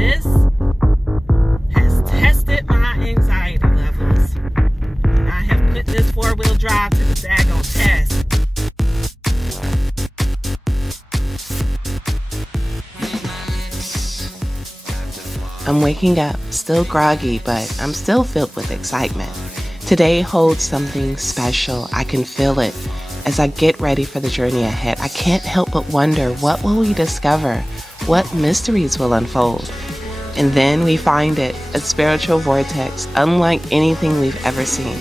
This has tested my anxiety levels. And I have put this four-wheel drive to the daggone test. I'm waking up, still groggy, but I'm still filled with excitement. Today holds something special. I can feel it. As I get ready for the journey ahead, I can't help but wonder, what will we discover? What mysteries will unfold? And then we find it, a spiritual vortex unlike anything we've ever seen.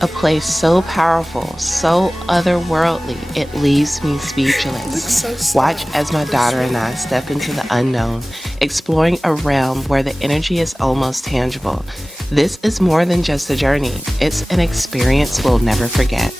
A place so powerful, so otherworldly, it leaves me speechless. Watch as my daughter and I step into the unknown, exploring a realm where the energy is almost tangible. This is more than just a journey. It's an experience we'll never forget.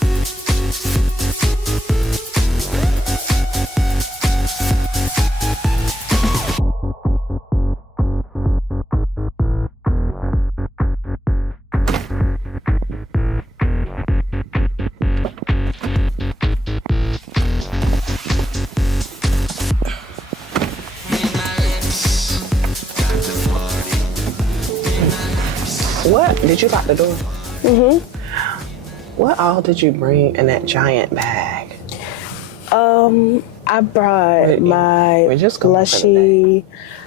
What did you lock the door? What all did you bring in that giant bag? I brought my plushie,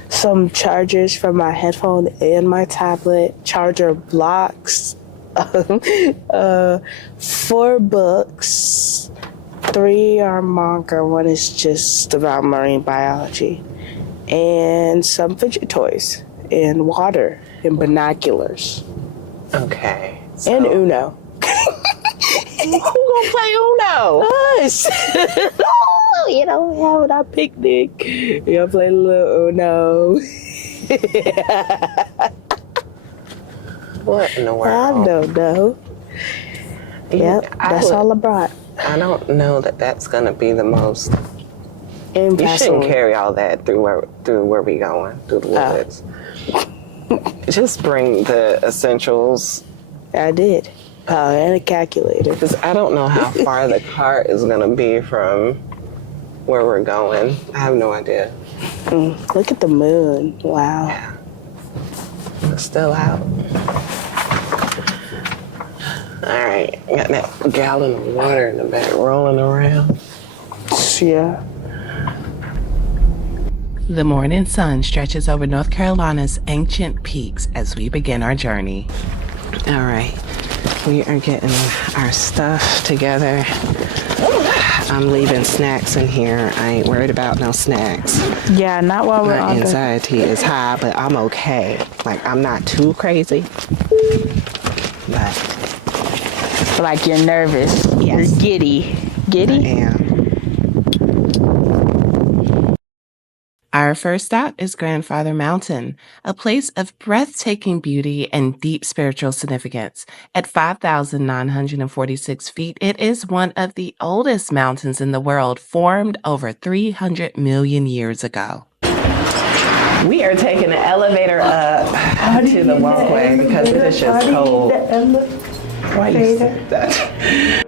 some chargers for my headphone and my tablet, charger blocks, 4 books, 3 are manga, 1 is just about marine biology, and some fidget toys, and water, and binoculars. Okay. And Uno. Who gonna play Uno? Us. You know, we having our picnic. We'll play a little Uno. What in the world? I don't know. Yep, that's all I brought. I don't know that that's gonna be the most. And you shouldn't carry all that through where we going, through the woods. Just bring the essentials. I did. And a calculator. Because I don't know how far the cart is going to be from where we're going. I have no idea. Look at the moon. Wow. Yeah. It's still out. All right. Got that gallon of water in the back rolling around. Yeah. The morning sun stretches over North Carolina's ancient peaks as we begin our journey. All right, we are getting our stuff together. I'm leaving snacks in here. I ain't worried about no snacks. Yeah, not while we're on. My anxiety is high, but I'm okay. Like, I'm not too crazy. But like, you're nervous. Yes. You're giddy. Giddy? I am. Our first stop is Grandfather Mountain, a place of breathtaking beauty and deep spiritual significance. At 5,946 feet, it is one of the oldest mountains in the world, formed over 300 million years ago. We are taking the elevator up to the walkway because it is just cold. Why you said that?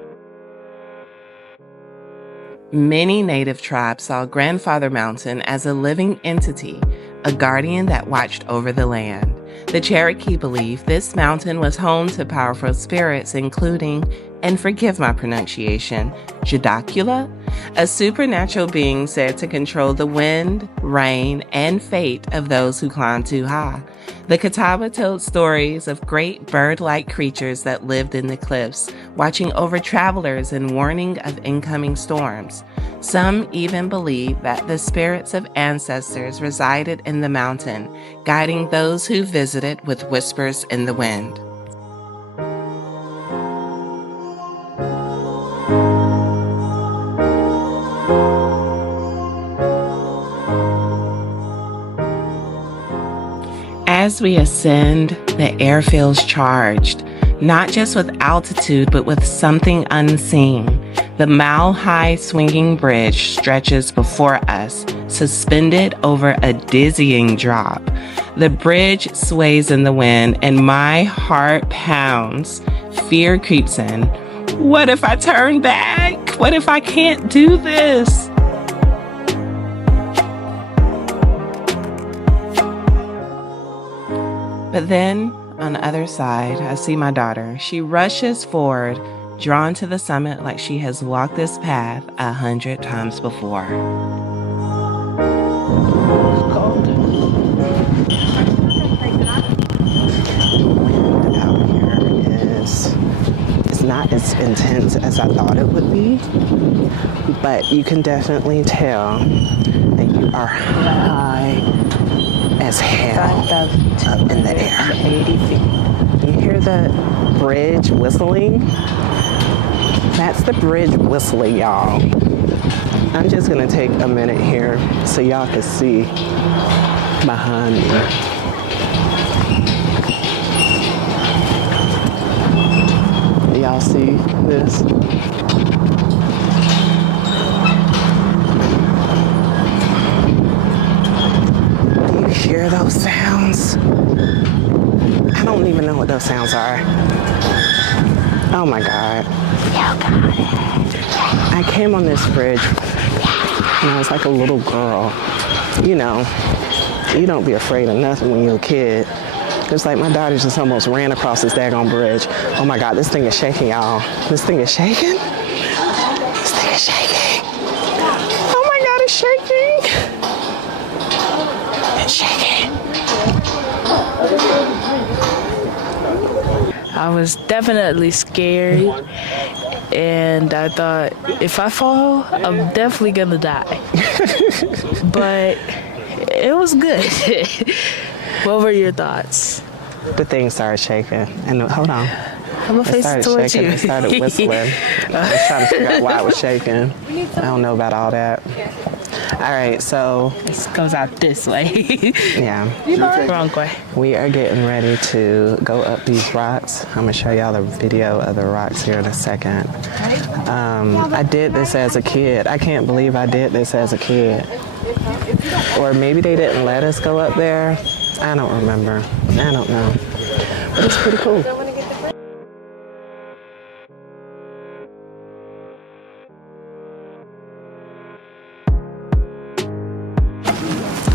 Many native tribes saw Grandfather Mountain as a living entity, a guardian that watched over the land. The Cherokee believed this mountain was home to powerful spirits, including, and forgive my pronunciation, Jadakula, a supernatural being said to control the wind, rain, and fate of those who climb too high. The Catawba told stories of great bird-like creatures that lived in the cliffs, watching over travelers and warning of incoming storms. Some even believe that the spirits of ancestors resided in the mountain, guiding those who visited with whispers in the wind. As we ascend, the air feels charged, not just with altitude, but with something unseen. The mile-high swinging bridge stretches before us, suspended over a dizzying drop. The bridge sways in the wind, and my heart pounds. Fear creeps in. What if I turn back? What if I can't do this? But then, on the other side, I see my daughter. She rushes forward, drawn to the summit like she has walked this path 100 times before. Wind out here is not as intense as I thought it would be, but you can definitely tell that you are high as hell up in the air. 80 feet. You hear the bridge whistling? That's the bridge whistling, y'all. I'm just gonna take a minute here so y'all can see behind me. Y'all see this? Do you hear those sounds? I don't even know what those sounds are. Oh my God. I came on this bridge when I was like a little girl. You know, you don't be afraid of nothing when you're a kid. It's like my daughter just almost ran across this daggone bridge. Oh my God, this thing is shaking, y'all. This thing is shaking? This thing is shaking. Oh my God, it's shaking. It's shaking. I was definitely scared, and I thought if I fall, I'm definitely gonna die. But it was good. What were your thoughts? The thing started shaking. And hold on. I'm gonna face it towards shaking. you. It started whistling. I was trying to figure out why it was shaking. I don't know about all that. All right, so This goes out this way. yeah, Wrong way. we are getting ready to go up these rocks. I'm gonna show y'all the video of the rocks here in a second. I did this as a kid. I can't believe I did this as a kid. Or maybe they didn't let us go up there. I don't remember. I don't know. But it's pretty cool.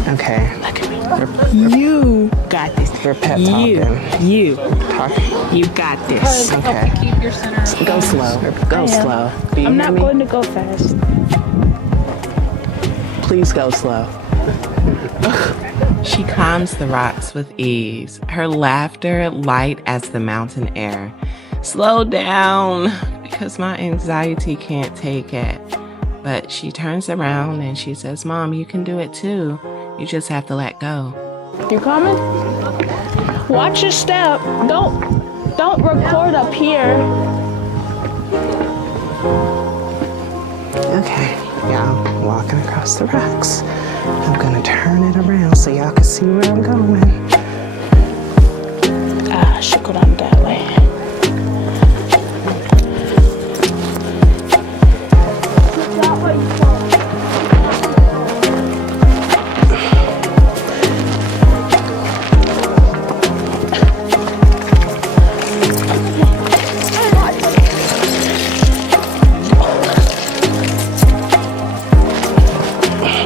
Okay. You got this. We're pep talking. You Talking. got this. Okay. Keep your center. Go slow. Go slow. Do you I'm hear not me? going to go fast. Please go slow. She climbs the rocks with ease, her laughter light as the mountain air. Slow down, because my anxiety can't take it. But she turns around and she says, Mom, you can do it too. You just have to let go. You coming? Watch your step. Don't record up here. Okay, y'all, walking across the rocks. I'm gonna turn it around so y'all can see where I'm going. I should go down that way.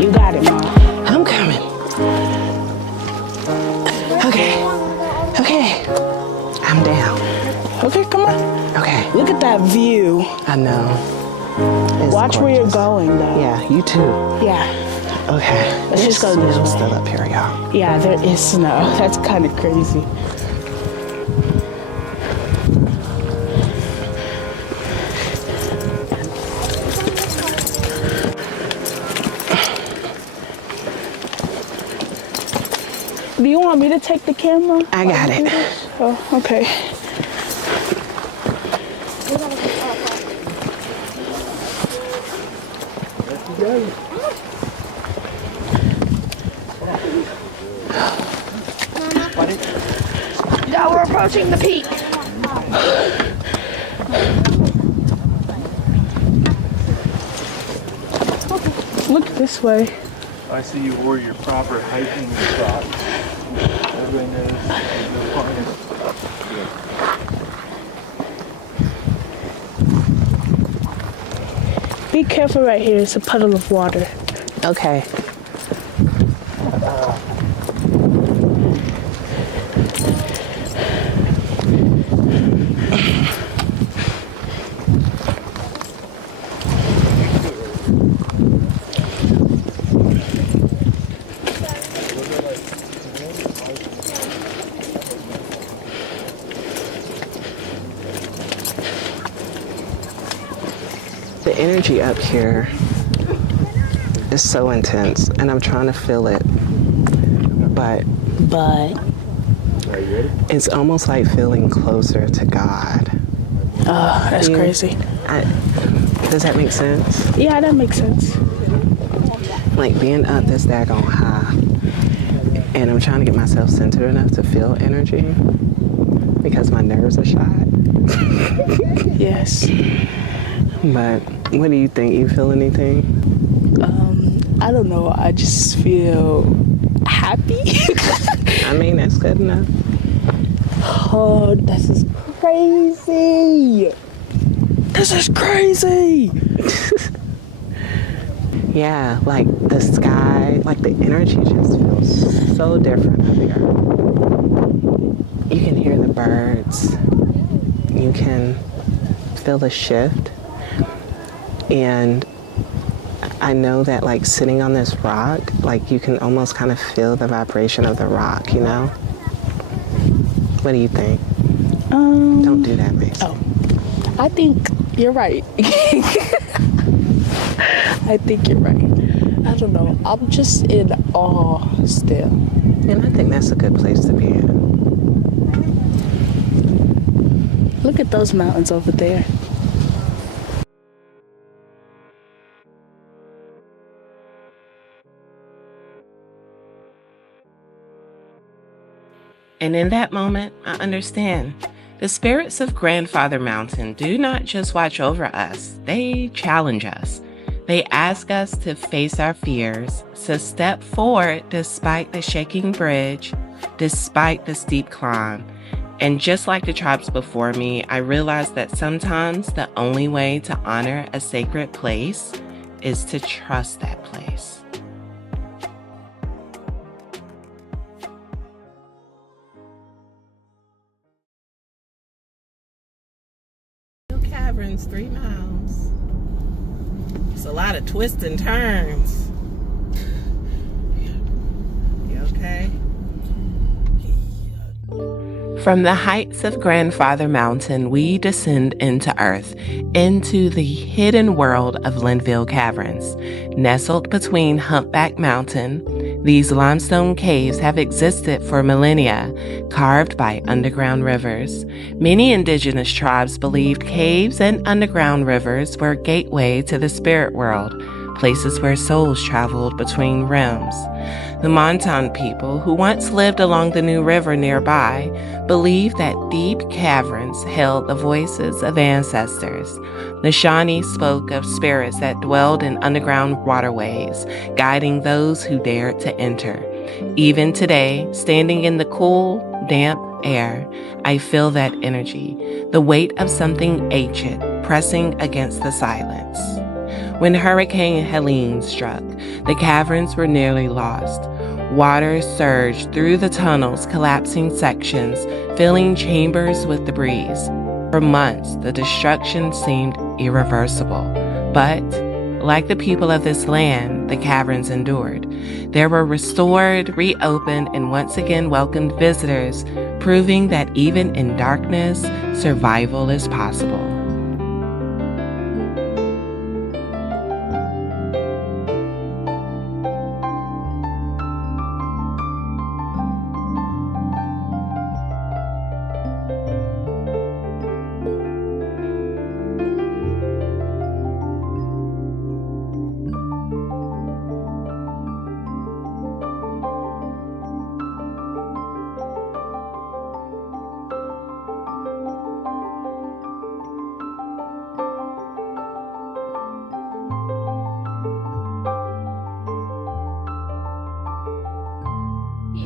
You got it, Mom. I'm coming. Okay. I'm down. Okay, come on. Okay, Look at that view. I know. It's Watch where you're gorgeous. going, though. Yeah, you too. Yeah. Okay. Let's just go this There's way. still up here, y'all. Yeah, there is snow. That's kind of crazy. Do you want me to take the camera? I got it. Oh, okay. Now we're approaching the peak. Look this way. I see you wore your proper hiking socks. Everybody knows there's no harness. Be careful right here. It's a puddle of water. The energy up here is so intense, and I'm trying to feel it, but it's almost like feeling closer to God. Oh, that's crazy. Does that make sense? Yeah, that makes sense. Like being up this daggone high, and I'm trying to get myself centered enough to feel energy because my nerves are shot. Yes. But what do you think? You feel anything? I don't know. I just feel happy. I mean, that's good enough. Oh, this is crazy. This is crazy. Yeah, like the sky, like the energy just feels so different up here. You can hear the birds. You can feel the shift. And I know that like sitting on this rock, like you can almost kind of feel the vibration of the rock, you know? What do you think? Don't do that, Mason. Oh, I think you're right. I think you're right. I don't know. I'm just in awe still. And I think that's a good place to be in. Look at those mountains over there. And in that moment, I understand. The spirits of Grandfather Mountain do not just watch over us, they challenge us. They ask us to face our fears, to step forward despite the shaking bridge, despite the steep climb. And just like the tribes before me, I realized that sometimes the only way to honor a sacred place is to trust that place. Caverns, 3 miles. It's a lot of twists and turns. You okay? From the heights of Grandfather Mountain, we descend into Earth, into the hidden world of Linville Caverns. Nestled between Humpback Mountain, these limestone caves have existed for millennia, carved by underground rivers. Many indigenous tribes believed caves and underground rivers were a gateway to the spirit world, places where souls traveled between realms. The Montagne people, who once lived along the New River nearby, believed that deep caverns held the voices of ancestors. The Shawnee spoke of spirits that dwelled in underground waterways, guiding those who dared to enter. Even today, standing in the cool, damp air, I feel that energy, the weight of something ancient pressing against the silence. When Hurricane Helene struck, the caverns were nearly lost. Water surged through the tunnels, collapsing sections, filling chambers with debris. For months, the destruction seemed irreversible. But, like the people of this land, the caverns endured. They were restored, reopened, and once again welcomed visitors, proving that even in darkness, survival is possible.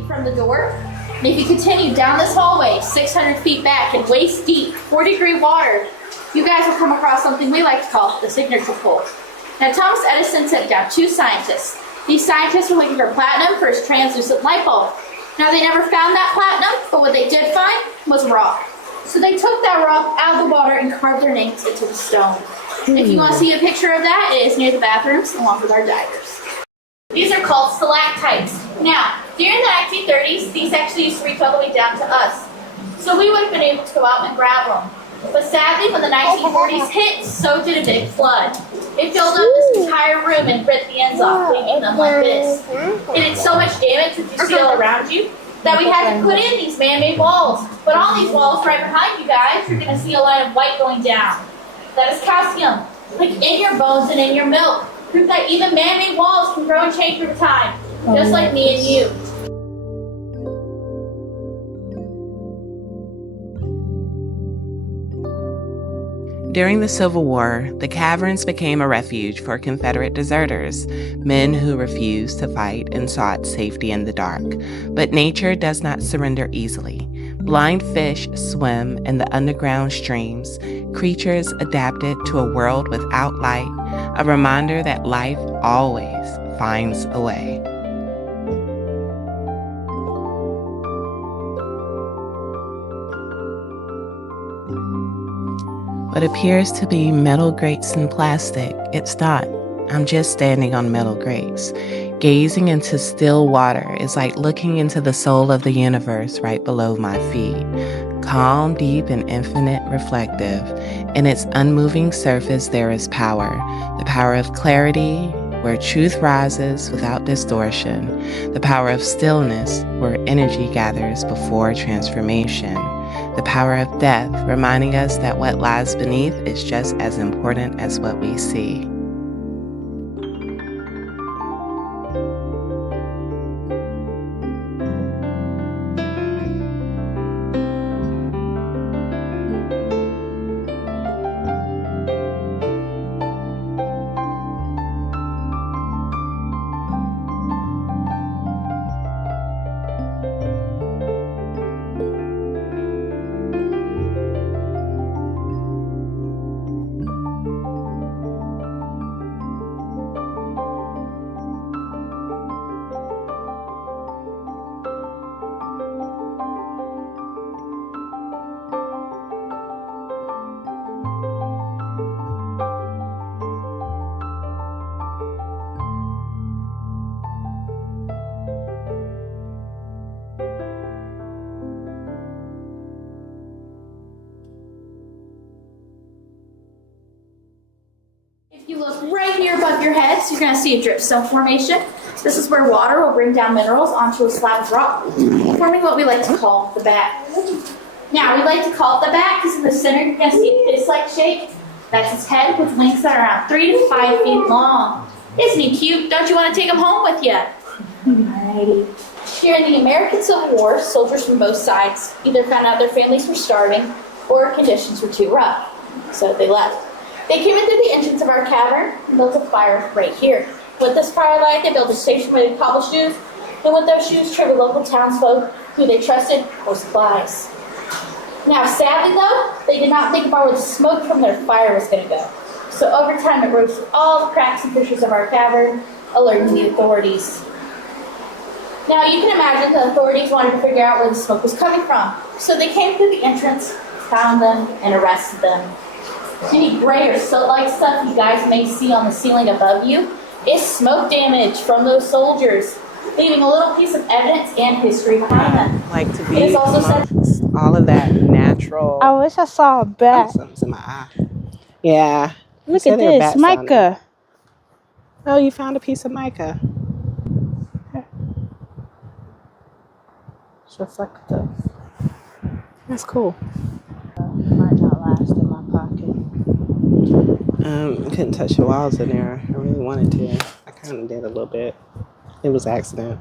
From the door, and if you continue down this hallway 600 feet back in waist deep 4-degree water, you guys will come across something we like to call the signature pole. Now, Thomas Edison sent down 2 scientists. These scientists were looking for platinum for his translucent light bulb. Now, they never found that platinum, but what they did find was rock. So they took that rock out of the water and carved their names into the stone. If you want to see a picture of that, it is near the bathrooms along with our divers. These are called stalactites. Now, during the 1930s, these actually used to reach all the way down to us. So we would have been able to go out and grab them. But sadly, when the 1940s hit, so did a big flood. It filled up this entire room and ripped the ends off, leaving them like this. It did so much damage that you see all around you that we had to put in these man-made walls. But on these walls right behind you guys, you're going to see a line of white going down. That is calcium, like in your bones and in your milk. Proof that even man-made walls can grow and change over time, just like me and you. During the Civil War, the caverns became a refuge for Confederate deserters, men who refused to fight and sought safety in the dark. But nature does not surrender easily. Blind fish swim in the underground streams, creatures adapted to a world without light, a reminder that life always finds a way. What appears to be metal grates and plastic, it's not. I'm just standing on metal grates. Gazing into still water is like looking into the soul of the universe right below my feet. Calm, deep, and infinite reflective. In its unmoving surface there is power. The power of clarity, where truth rises without distortion. The power of stillness, where energy gathers before transformation. The power of death, reminding us that what lies beneath is just as important as what we see. If you look right here above your heads, you're going to see a dripstone formation. This is where water will bring down minerals onto a slab of rock, forming what we like to call the back. Now, we like to call it the back because in the center you're going to see a fist-like shape. That's its head with wings that are around 3 to 5 feet long. Isn't he cute? Don't you want to take him home with you? Alrighty. During the American Civil War, soldiers from both sides either found out their families were starving or conditions were too rough, so they left. They came in through the entrance of our cavern and built a fire right here. With this firelight, they built a station where they cobble shoes, and with those shoes, traded local townsfolk who they trusted for supplies. Now, sadly though, they did not think about where the smoke from their fire was going to go. So over time, it rose through all the cracks and fissures of our cavern, alerting the authorities. Now, you can imagine the authorities wanted to figure out where the smoke was coming from. So they came through the entrance, found them, and arrested them. Any gray or soot-like stuff you guys may see on the ceiling above you is smoke damage from those soldiers, leaving a little piece of evidence and history behind them. Like to be It is also said all of that natural. I wish I saw a bat. Something's in my eye. Yeah. Look Say at there are this, bats down there. mica. Oh, you found a piece of mica. It's reflective. That's cool. Might not last in my pocket. I couldn't touch the walls in there. I really wanted to. I kind of did a little bit. It was accident.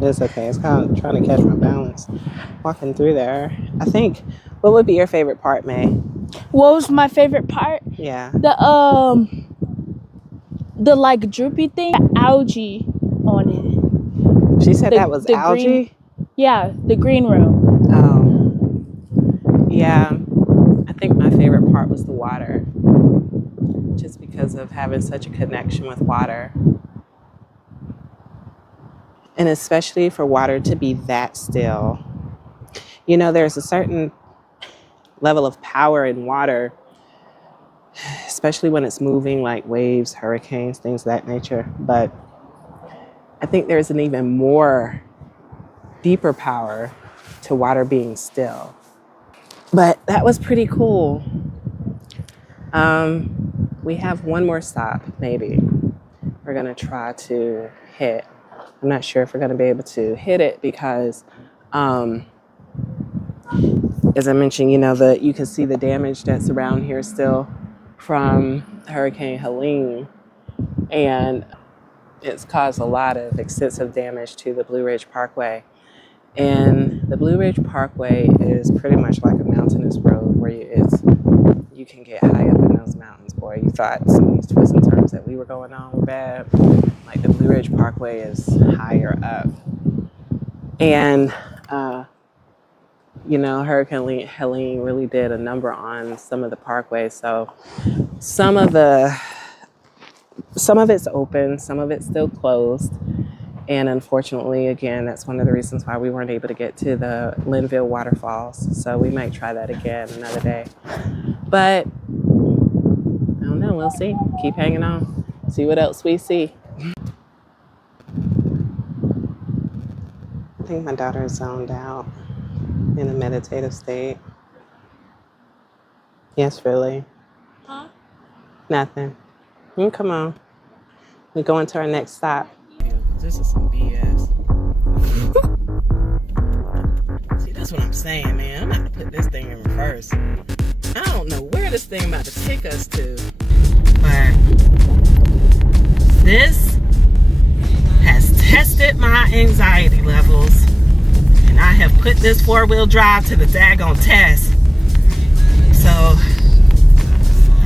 It's okay. It's kind of trying to catch my balance. Walking through there. I think, what would be your favorite part, May? What was my favorite part? Yeah. The like droopy thing, algae on it. She said that was the algae? green, yeah, the green room. Oh. Yeah. I think my favorite part was the water. Just because of having such a connection with water. And especially for water to be that still. You know, there's a certain level of power in water, especially when it's moving, like waves, hurricanes, things of that nature. But I think there's an even more deeper power to water being still. But that was pretty cool. We have one more stop, maybe. We're gonna try to hit. I'm not sure if we're gonna be able to hit it because, as I mentioned, you can see the damage that's around here still from Hurricane Helene, and it's caused a lot of extensive damage to the Blue Ridge Parkway. And the Blue Ridge Parkway is pretty much like a mountainous road where you can get high up in those mountains, boy. You thought some of these twists and turns that we were going on were bad. Like the Blue Ridge Parkway is higher up. And, Hurricane Helene really did a number on some of the parkways. So some of it's open, some of it's still closed. And unfortunately, again, that's one of the reasons why we weren't able to get to the Linville waterfalls. So we might try that again another day. But I don't know, we'll see. Keep hanging on. See what else we see. I think my daughter is zoned out in a meditative state. Yes, really. Huh? Nothing. Come on. We're going to our next stop. This is some BS. See, that's what I'm saying, man. I'm about to put this thing in reverse. I don't know where this thing about to take us to. But this has tested my anxiety levels. And I have put this four-wheel drive to the daggone test. So,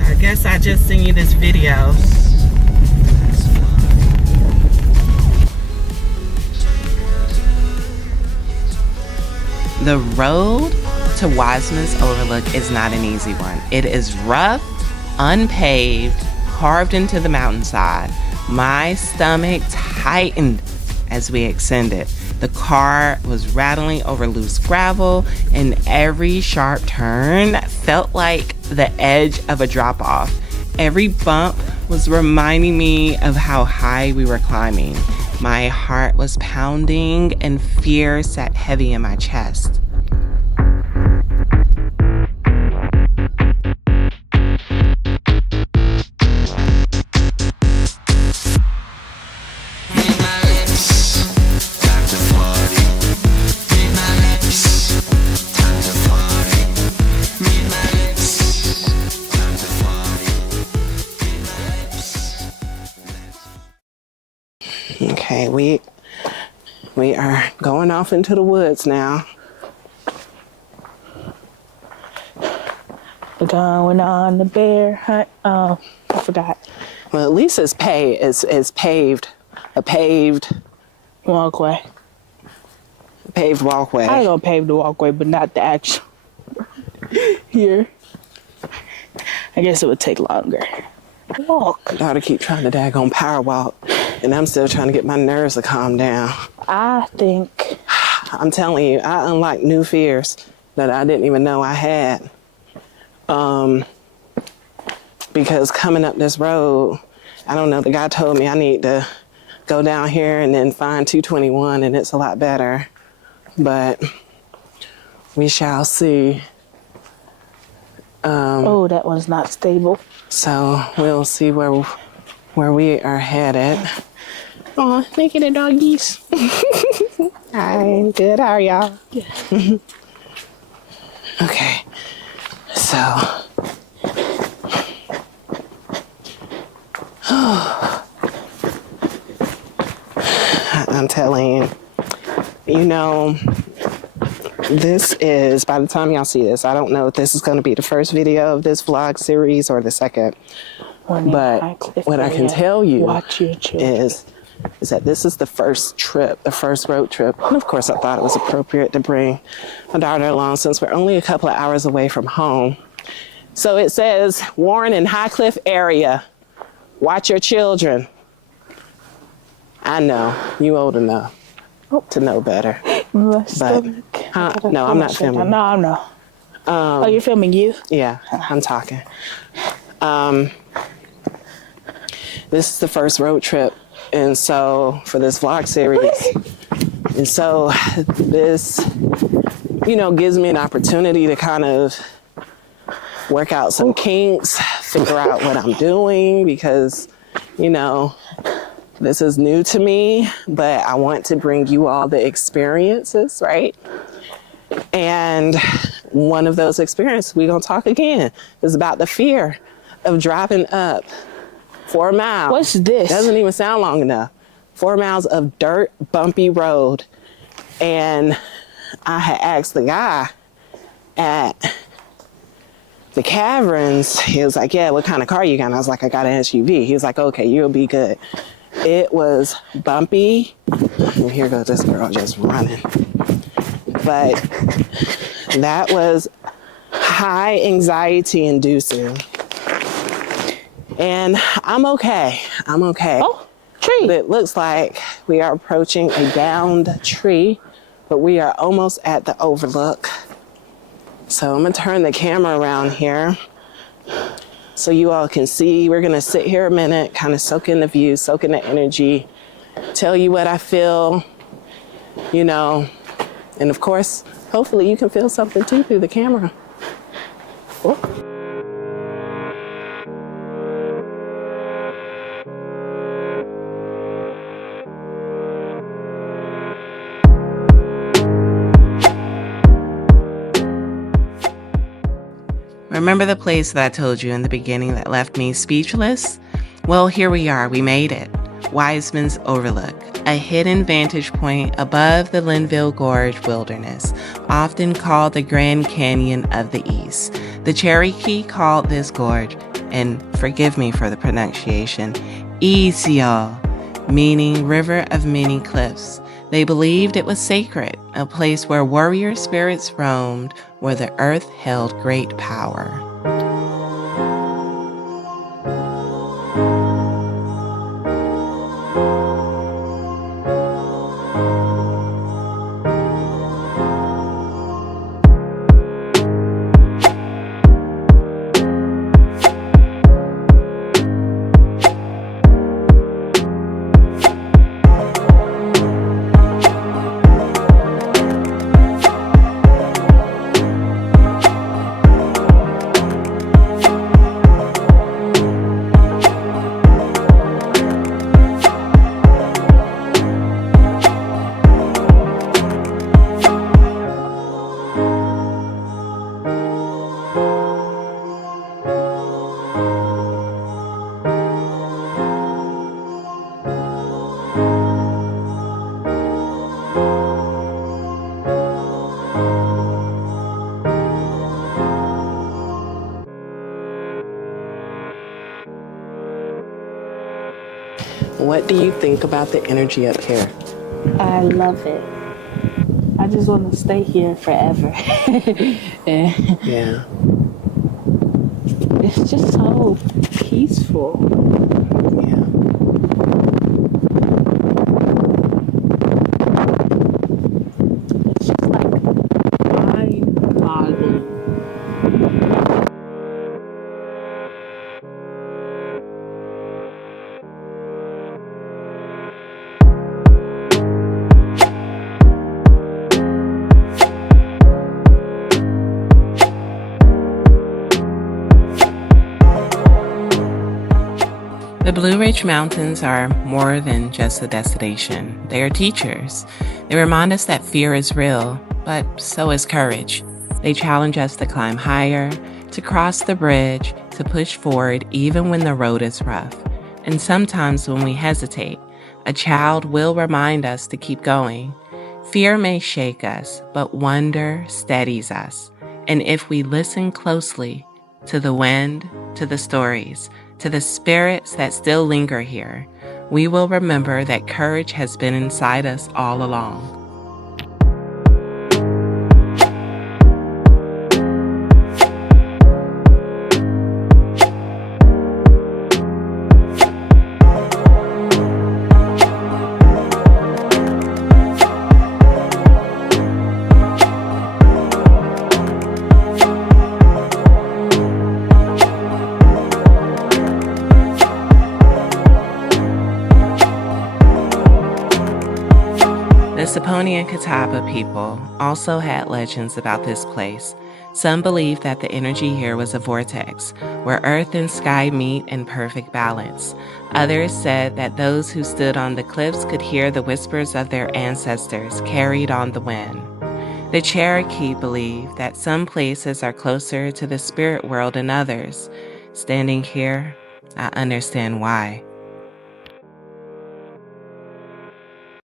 I guess I just sent you this video. The road to Wisemans Overlook is not an easy one. It is rough, unpaved, carved into the mountainside. My stomach tightened as we ascended. The car was rattling over loose gravel, and every sharp turn felt like the edge of a drop-off. Every bump was reminding me of how high we were climbing. My heart was pounding and fear sat heavy in my chest. Okay, we are going off into the woods now. Going on the bear hunt. Oh, I forgot. Well, at least it's paved. A paved Walkway. paved walkway. I gonna pave the walkway, but not the actual here. I guess it would take longer. Walk. My daughter keep trying to daggone power walk, and I'm still trying to get my nerves to calm down. I think. I'm telling you, I unlocked new fears that I didn't even know I had. Because coming up this road, I don't know, the guy told me I need to go down here and then find 221, and it's a lot better. But we shall see. Oh, that one's not stable. So we'll see where we are headed. Oh, thank you, the doggies. Hi, good. How are y'all? Yeah. Okay, so. I'm telling you, this is, by the time y'all see this, I don't know if this is going to be the first video of this vlog series or the second, but what I can tell you is that this is the first road trip. And of course, I thought it was appropriate to bring my daughter along since we're only a couple of hours away from home. So it says, Warren and High Cliff area, watch your children. I know, you old enough to know better. But, no, I'm not filming. No. Oh, you're filming you? Yeah, I'm talking. This is the first road trip, and so for this vlog series, and so this, gives me an opportunity to kind of work out some kinks, figure out what I'm doing because, you know, this is new to me, but I want to bring you all the experiences, right? And one of those experiences, we're gonna talk again, is about the fear of driving up 4 miles. What's this? Doesn't even sound long enough. 4 miles of dirt, bumpy road. And I had asked the guy at the Caverns, he was like, yeah, what kind of car you got? And I was like, I got an SUV. He was like, okay, you'll be good. It was bumpy. And here goes this girl just running. But that was high anxiety inducing. And I'm okay. I'm okay. Oh, tree. It looks like we are approaching a downed tree, but we are almost at the overlook. So I'm gonna turn the camera around here so you all can see. We're gonna sit here a minute, kind of soak in the view, soak in the energy, tell you what I feel, you know, and of course, hopefully you can feel something too through the camera. Oh. Remember the place that I told you in the beginning that left me speechless? Well, here we are. We made it. Wisemans Overlook, a hidden vantage point above the Linville Gorge wilderness, often called the Grand Canyon of the East. The Cherokee called this gorge, and forgive me for the pronunciation, Isial, meaning river of many cliffs. They believed it was sacred, a place where warrior spirits roamed, where the earth held great power. What do you think about the energy up here? I love it. I just want to stay here forever. And Yeah. it's just so peaceful. Yeah. It's just like mind-boggling. The Blue Ridge Mountains are more than just a destination. They are teachers. They remind us that fear is real, but so is courage. They challenge us to climb higher, to cross the bridge, to push forward even when the road is rough. And sometimes when we hesitate, a child will remind us to keep going. Fear may shake us, but wonder steadies us. And if we listen closely to the wind, to the stories, to the spirits that still linger here, we will remember that courage has been inside us all along. The Saponi and Catawba people also had legends about this place. Some believe that the energy here was a vortex, where earth and sky meet in perfect balance. Others said that those who stood on the cliffs could hear the whispers of their ancestors carried on the wind. The Cherokee believe that some places are closer to the spirit world than others. Standing here, I understand why.